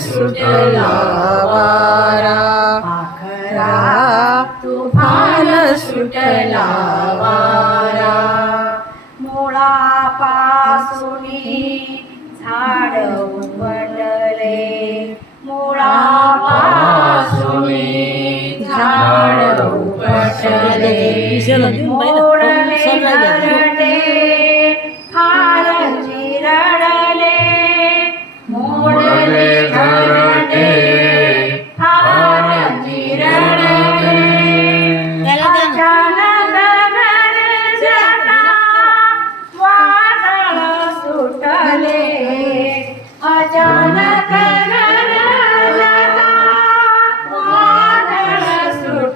सुटला वारा आखरा सुटला वारा मुळापासून झाड उमटले. मुळापासून झाड उपटले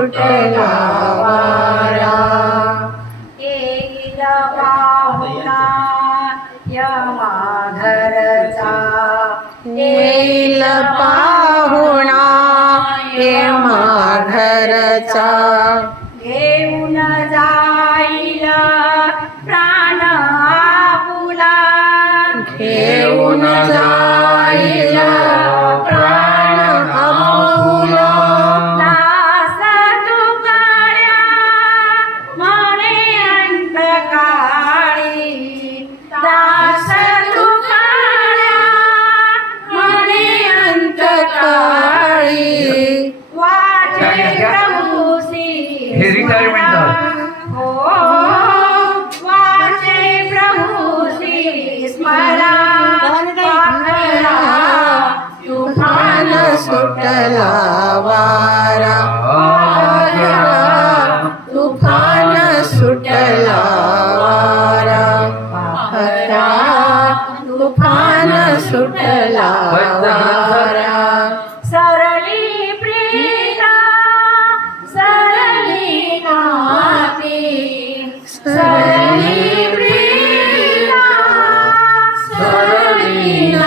सुटला वारा येईल पाहुणा यमा घरचा येईल पाहुणा यमा घरचा He's retired now. Amen.